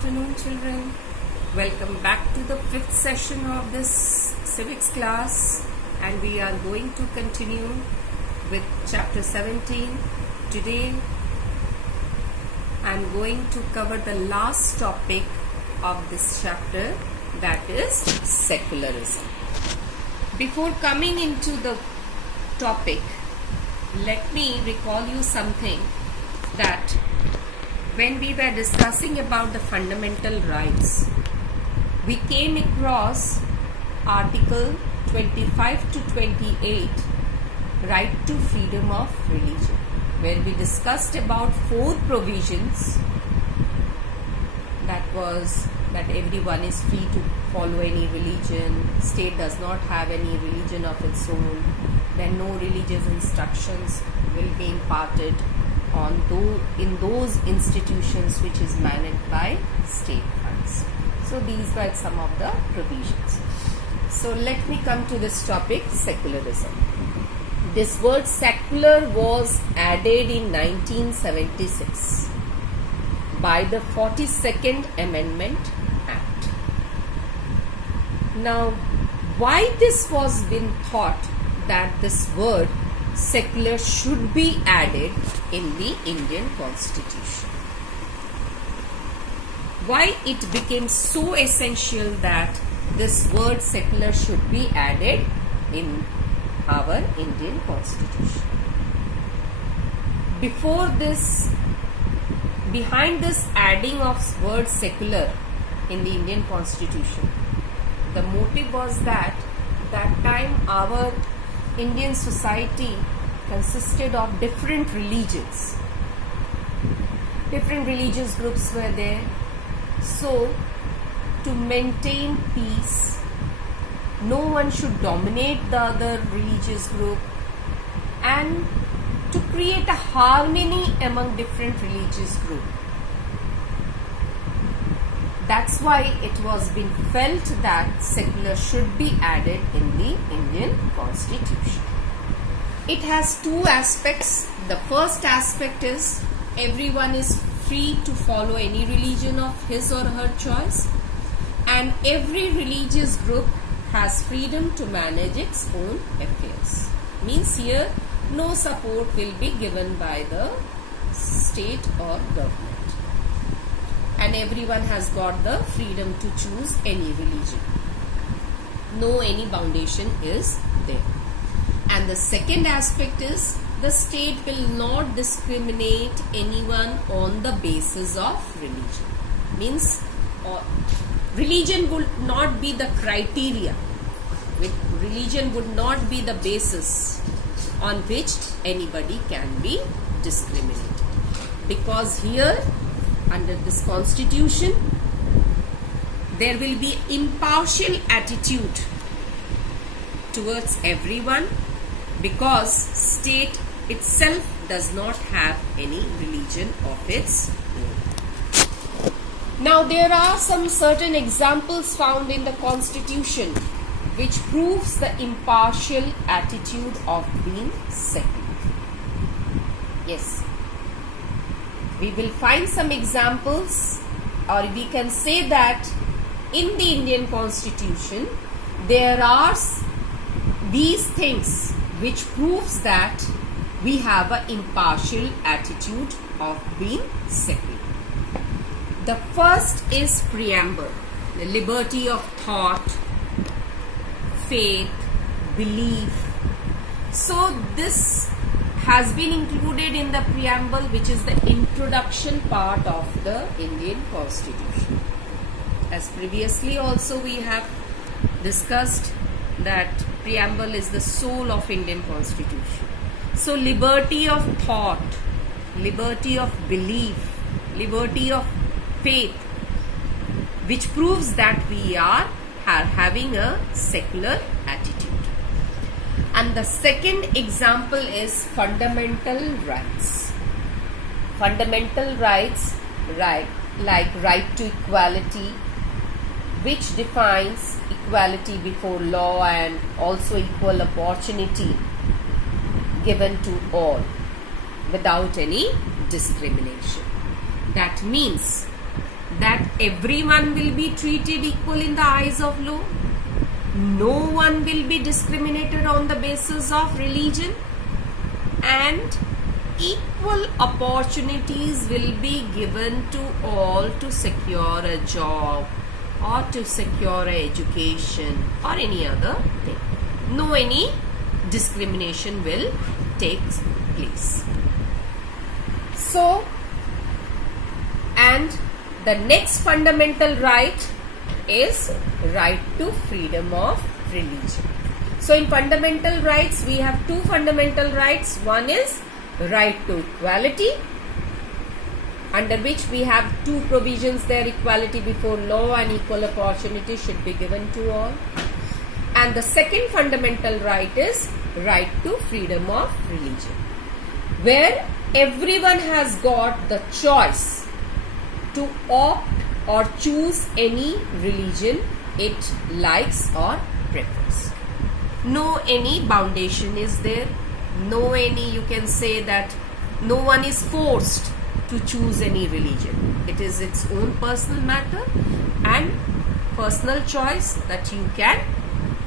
afternoon, children. Welcome back to the fifth session of this civics class, and we are going to continue with chapter 17. Today I am going to cover the last topic of this chapter, that is secularism. Before coming into the topic, let me recall you something, that when we were discussing about the fundamental rights, we came across Article 25 to 28, right to freedom of religion, where we discussed about 4 provisions. That was that everyone is free to follow any religion, state does not have any religion of its own, then no religious instructions will be imparted in those institutions which is managed by state funds. So these were some of the provisions. So let me come to this topic, secularism. This word secular was added in 1976 by the 42nd Amendment Act. Now, why this was been thought that this word secular should be added in the Indian Constitution? Why it became so essential that this word secular should be added in our Indian Constitution? Behind this adding of word secular in the Indian Constitution, the motive was that time our Indian society consisted of different religions. Different religious groups were there. So, to maintain peace, no one should dominate the other religious group, and to create a harmony among different religious groups. That's why it was been felt that secular should be added in the Indian Constitution. It has 2 aspects. The first aspect is everyone is free to follow any religion of his or her choice, and every religious group has freedom to manage its own affairs. Means here no support will be given by the state or government, and everyone has got the freedom to choose any religion. No any foundation is there. And the second aspect is the state will not discriminate anyone on the basis of religion. Means religion would not be the criteria. Religion would not be the basis on which anybody can be discriminated. Because here, under this constitution, there will be impartial attitude towards everyone, because state itself does not have any religion of its own. Now there are some certain examples found in the constitution which proves the impartial attitude of being secular. Yes, we will find some examples, or we can say that in the Indian Constitution there are these things which proves that we have an impartial attitude of being secular. The first is preamble, the liberty of thought, faith, belief. So this has been included in the preamble, which is the introduction part of the Indian Constitution. As previously also we have discussed that preamble is the soul of Indian Constitution. So liberty of thought, liberty of belief, liberty of faith, which proves that we are having a secular attitude. And the second example is fundamental rights. Fundamental rights, like right to equality, which defines equality before law and also equal opportunity given to all without any discrimination. That means that everyone will be treated equal in the eyes of law. No one will be discriminated on the basis of religion, and equal opportunities will be given to all to secure a job or to secure a education or any other thing. No any discrimination will take place. So, and the next fundamental right is right to freedom of religion. So in fundamental rights, we have two fundamental rights. One is right to equality, under which we have two provisions there: equality before law and equal opportunity should be given to all. And the second fundamental right is right to freedom of religion, where everyone has got the choice to opt or choose any religion it likes or prefers. No any foundation is there. No any, you can say that no one is forced to choose any religion. It is its own personal matter and personal choice that you can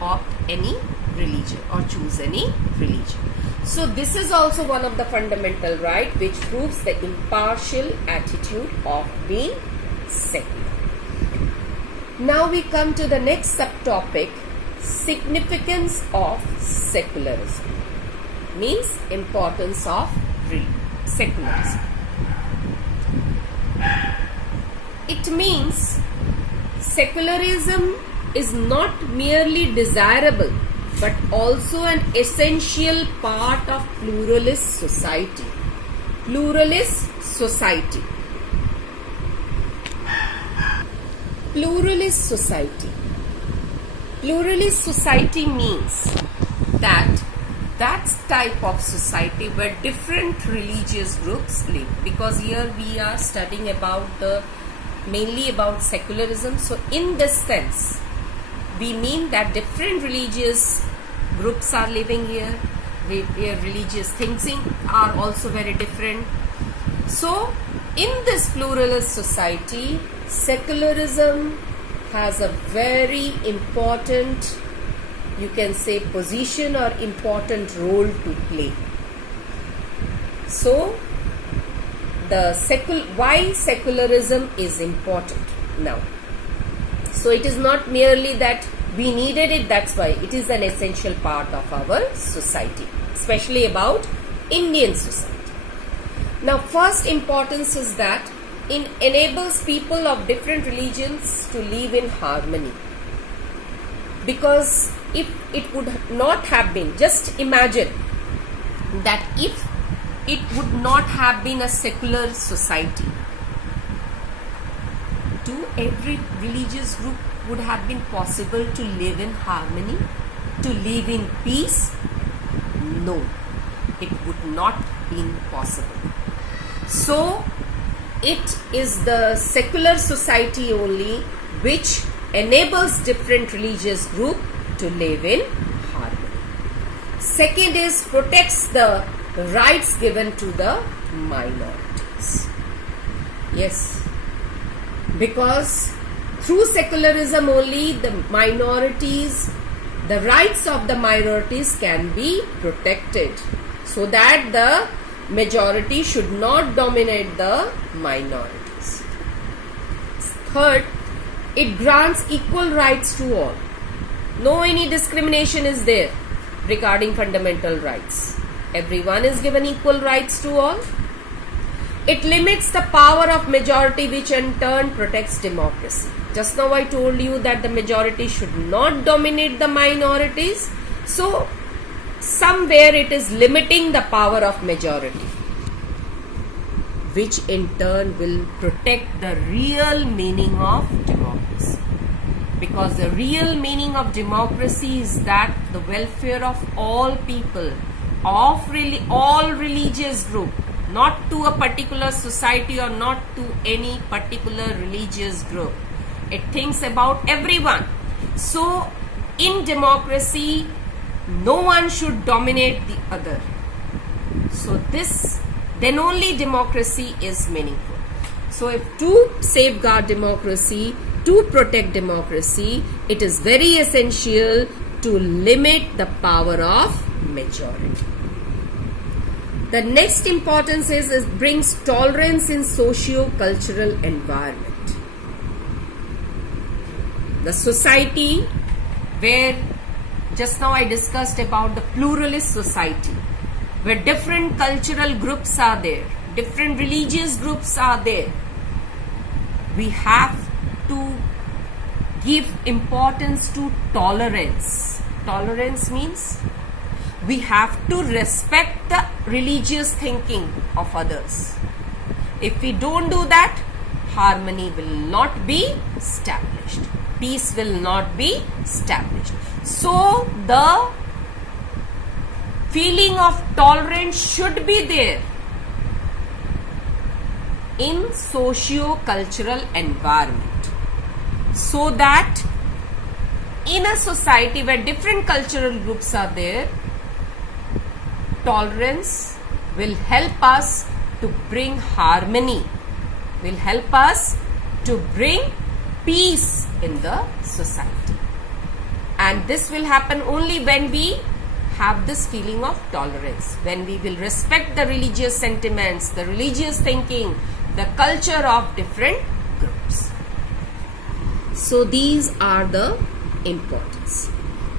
opt any religion or choose any religion. So this is also one of the fundamental right which proves the impartial attitude of being secular. Now we come to the next subtopic, significance of secularism. Means importance of secularism. It means secularism is not merely desirable but also an essential part of pluralist society. Pluralist society. Pluralist society. Pluralist society means that type of society where different religious groups live, because here we are studying about mainly about secularism. So in this sense, we mean that different religious groups are living here. Their religious thinking are also very different. So in this pluralist society, secularism has a very important, you can say, position or important role to play. So why secularism is important now? So it is not merely that we needed it, that's why. It is an essential part of our society, especially about Indian society. Now first importance is that it enables people of different religions to live in harmony. Because if it would not have been, just imagine that if it would not have been a secular society, to every religious group would have been possible to live in harmony, to live in peace? No, it would not been possible. So it is the secular society only which enables different religious group to live in harmony. Second is protects the rights given to the minorities. Yes, because through secularism only the minorities, the rights of the minorities can be protected, so that the majority should not dominate the minorities. Third, it grants equal rights to all. No any discrimination is there regarding fundamental rights. Everyone is given equal rights to all. It limits the power of majority, which in turn protects democracy. Just now I told you that the majority should not dominate the minorities. So somewhere it is limiting the power of majority, which in turn will protect the real meaning of democracy. Because the real meaning of democracy is that the welfare of all people, of all religious group, not to a particular society or not to any particular religious group. It thinks about everyone. So in democracy, no one should dominate the other. So then only democracy is meaningful. So if to safeguard democracy, to protect democracy, it is very essential to limit the power of majority. The next importance is it brings tolerance in socio-cultural environment. The society where just now I discussed about the pluralist society, where different cultural groups are there, different religious groups are there, we have to give importance to tolerance. Tolerance means we have to respect the religious thinking of others. If we don't do that, harmony will not be established. Peace will not be established. So the feeling of tolerance should be there in socio-cultural environment, so that in a society where different cultural groups are there, tolerance will help us to bring harmony, will help us to bring peace in the society. And this will happen only when we have this feeling of tolerance, when we will respect the religious sentiments, the religious thinking, the culture of different groups. So these are the importance.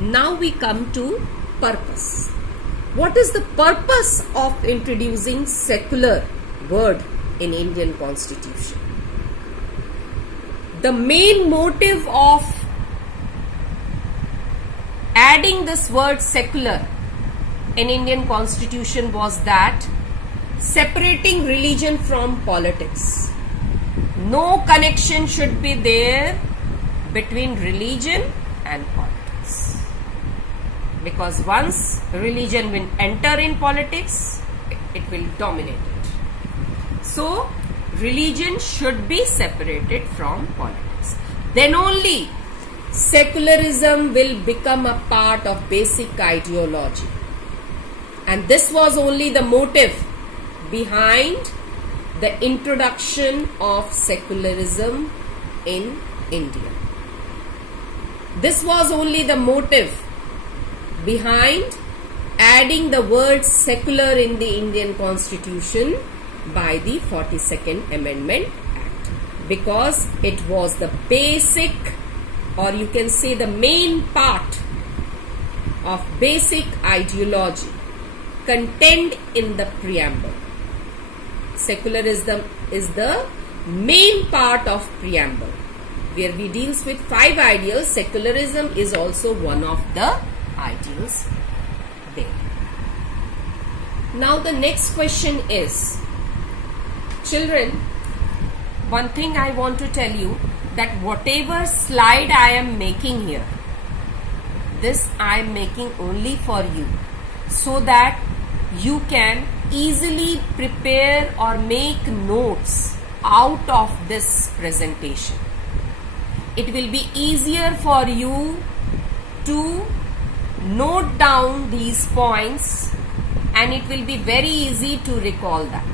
Now we come to purpose. What is the purpose of introducing secular word in Indian Constitution? The main motive of adding this word secular in Indian Constitution was that separating religion from politics. No connection should be there between religion and politics. Because once religion will enter in politics, it will dominate it. So, religion should be separated from politics. Then only secularism will become a part of basic ideology. And this was only the motive behind the introduction of secularism in India. This was only the motive behind adding the word secular in the Indian Constitution by the 42nd Amendment Act, because it was the basic, or you can say the main part of basic ideology contained in the preamble. Secularism is the main part of preamble, where we deals with 5 ideals. Secularism is also one of the ideals there. Now the next question is, children, one thing I want to tell you, that whatever slide I am making here, this I am making only for you, so that you can easily prepare or make notes out of this presentation. It will be easier for you to note down these points, and it will be very easy to recall that.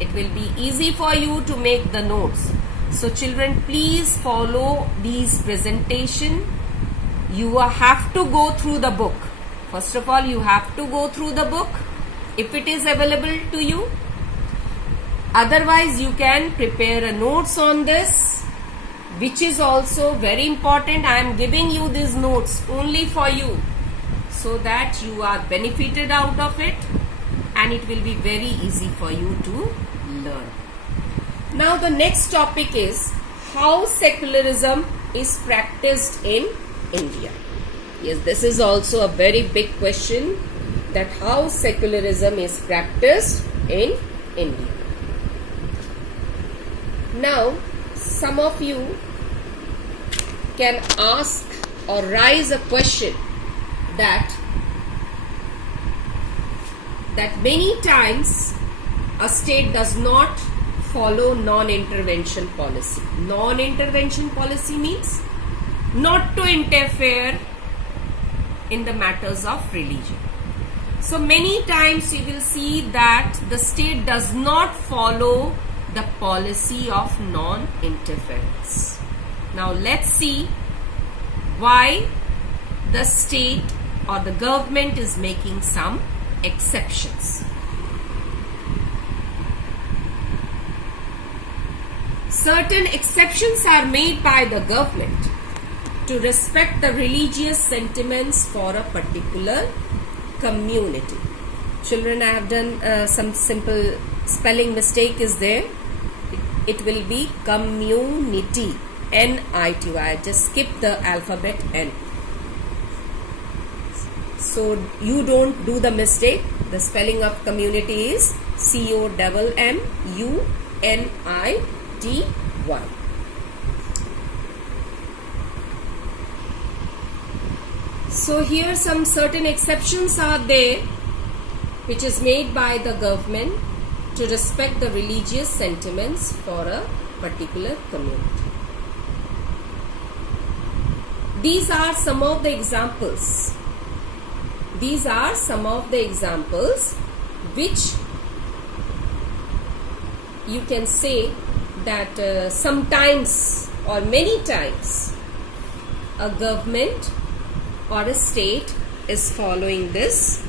It will be easy for you to make the notes. So children, please follow these presentation. You have to go through the book. First of all, you have to go through the book if it is available to you. Otherwise, you can prepare a notes on this, which is also very important. I am giving you these notes only for you, so that you are benefited out of it, and it will be very easy for you to learn. Now the next topic is how secularism is practiced in India. Yes, this is also a very big question, that how secularism is practiced in India. Now, some of you can ask or raise a question that many times a state does not follow non-intervention policy. Non-intervention policy means not to interfere in the matters of religion. So many times you will see that the state does not follow the policy of non-interference. Now let's see why the state or the government is making some exceptions. Certain exceptions are made by the government to respect the religious sentiments for a particular community. Children, I have done some simple spelling mistake is there. It will be community, N-I-T-Y. I just skip the alphabet N. So you don't do the mistake. The spelling of community is C-O-M-M-U-N-I-T-Y. So here some certain exceptions are there which is made by the government to respect the religious sentiments for a particular community. These are some of the examples. These are some of the examples which you can say that sometimes or many times a government or a state is following this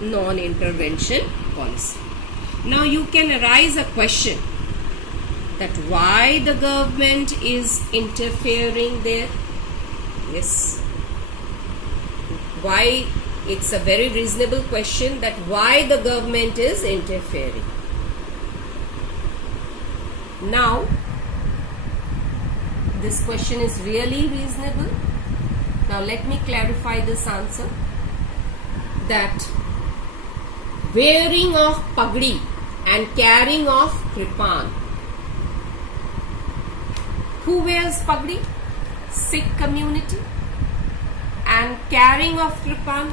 non-intervention policy. Now you can arise a question that why the government is interfering there. Yes. Why? It's a very reasonable question that why the government is interfering. Now, this question is really reasonable. Now let me clarify this answer. That wearing of pagdi and carrying of kripan. Who wears pagdi? Sikh community. And carrying of kripan,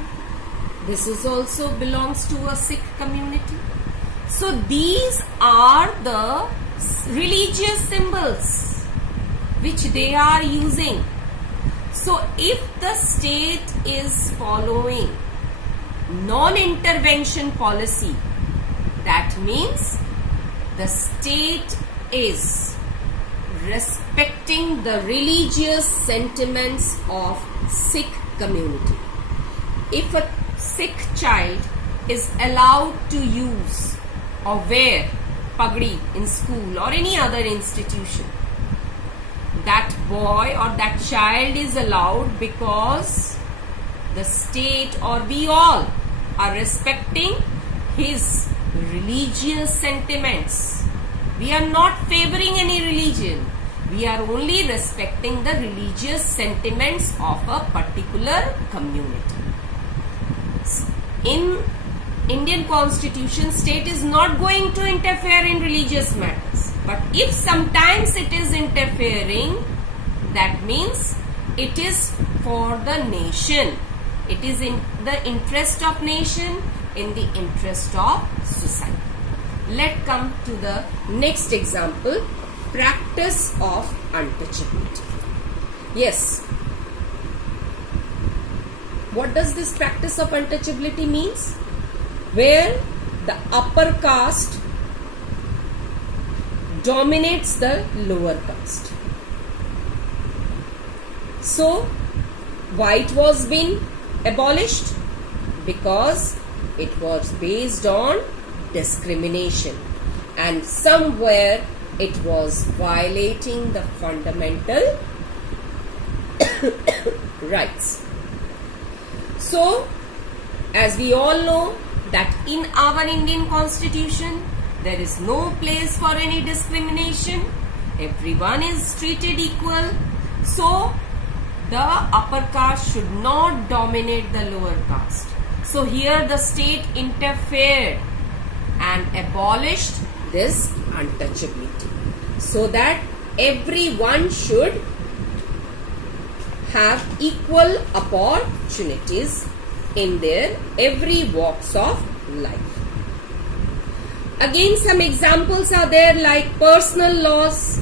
this is also belongs to a Sikh community. So these are the religious symbols which they are using. So if the state is following non-intervention policy, that means the state is respecting the religious sentiments of Sikh community. If a Sikh child is allowed to use or wear pagdi in school or any other institution, that boy or that child is allowed because the state or we all are respecting his religious sentiments. We are not favoring any religion. We are only respecting the religious sentiments of a particular community. In Indian Constitution, state is not going to interfere in religious matters. But if sometimes it is interfering, that means it is for the nation. It is in the interest of nation, in the interest of society. Let's come to the next example, practice of untouchability. Yes. What does this practice of untouchability means? Where the upper caste dominates the lower caste. So, why it was been abolished? Because it was based on discrimination and somewhere it was violating the fundamental rights. So, as we all know that in our Indian Constitution, there is no place for any discrimination. Everyone is treated equal. So, the upper caste should not dominate the lower caste. So, here the state interfered and abolished this untouchability so that everyone should have equal opportunities in their every walks of life. Again, some examples are there like personal laws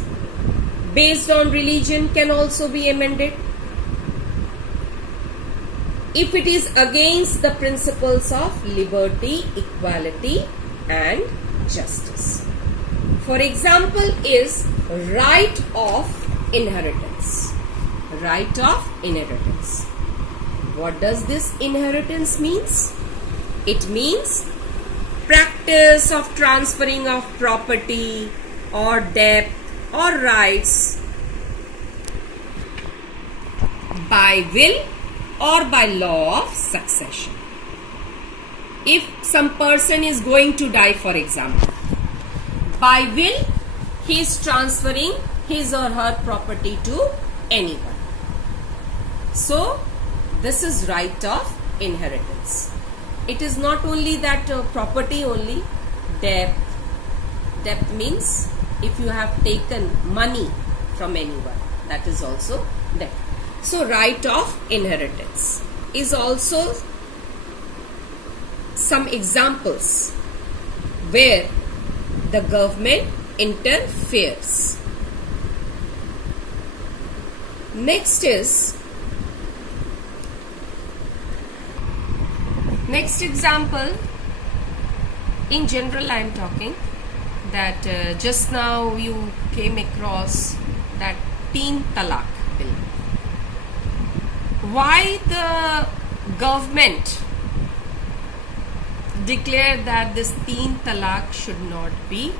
based on religion can also be amended if it is against the principles of liberty, equality and justice. For example is right of inheritance. Right of inheritance. What does this inheritance means? It means practice of transferring of property or debt or rights by will or by law of succession. If some person is going to die, for example, by will he is transferring his or her property to anyone. So this is right of inheritance. It is not only that property only, debt. Debt means if you have taken money from anyone, that is also debt. So right of inheritance is also some examples where the government interferes. Next example, in general I am talking that just now you came across that Teen Talaq bill. Why the government declared that this Teen Talaq should not be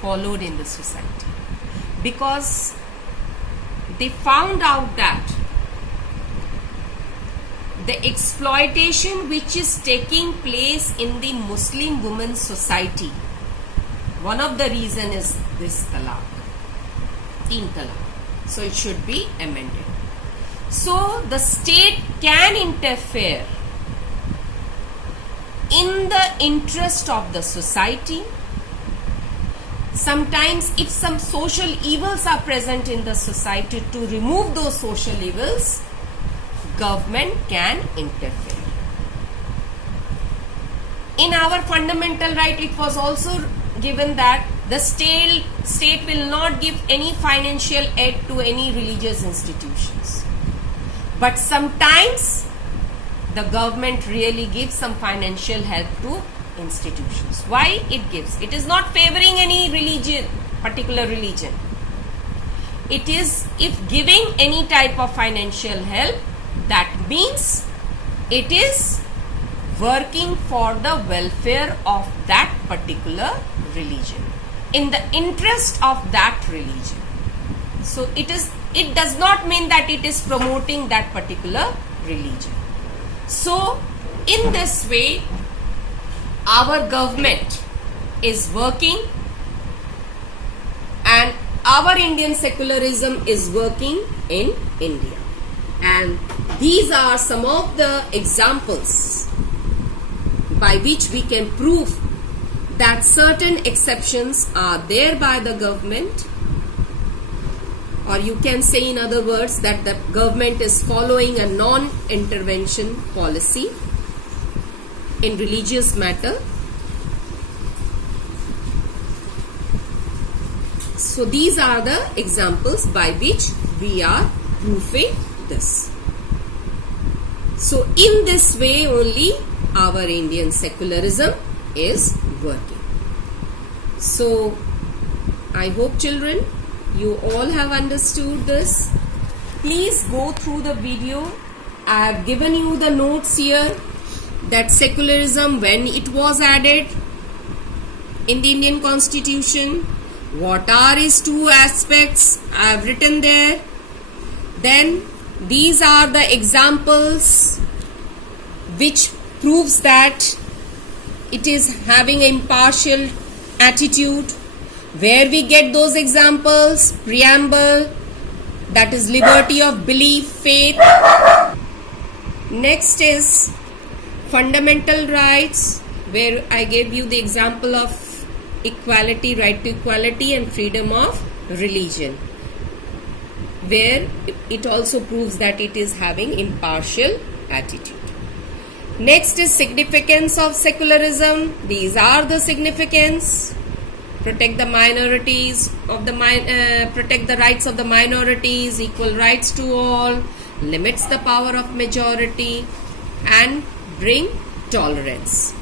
followed in the society? Because they found out that the exploitation which is taking place in the Muslim women's society, one of the reason is this talaq, Teen Talaq. So it should be amended. So the state can interfere in the interest of the society. Sometimes if some social evils are present in the society, to remove those social evils, government can interfere. In our fundamental right, it was also given that the state will not give any financial aid to any religious institutions. But sometimes the government really gives some financial help to institutions. Why it gives? It is not favoring any religion, particular religion. It is, if giving any type of financial help, that means it is working for the welfare of that particular religion, in the interest of that religion. So it does not mean that it is promoting that particular religion. So in this way, our government is working and our Indian secularism is working in India. And these are some of the examples by which we can prove that certain exceptions are there by the government, or you can say in other words that the government is following a non-intervention policy in religious matter. So these are the examples by which we are proving this. So in this way only our Indian secularism is working. So I hope children you all have understood this. Please go through the video. I have given you the notes here that secularism, when it was added in the Indian Constitution, what are its two aspects, I have written there. Then these are the examples which proves that it is having an impartial attitude. Where we get those examples? Preamble, that is liberty of belief, faith. Next is fundamental rights, where I gave you the example of equality, right to equality, and freedom of religion, where it also proves that it is having impartial attitude. Next is significance of secularism. These are the significance: protect the minorities of the protect the rights of the minorities, equal rights to all, limits the power of majority, and bring tolerance.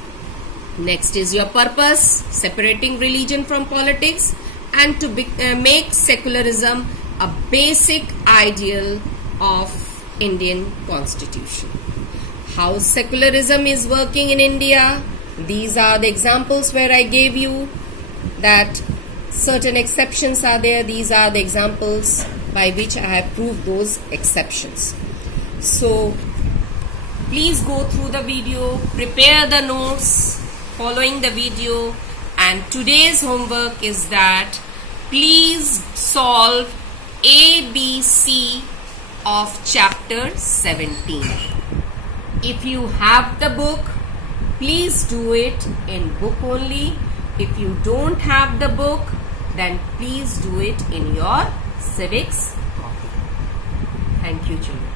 Next is your purpose, separating religion from politics and to make secularism a basic ideal of Indian constitution. How secularism is working in India. These are the examples where I gave you that certain exceptions are there. These are the examples by which I have proved those exceptions. So please go through the video, prepare the notes following the video, and today's homework is that please solve ABC of chapter 17. If you have the book, please do it in book only. If you don't have the book, then please do it in your civics copy. Thank you, children.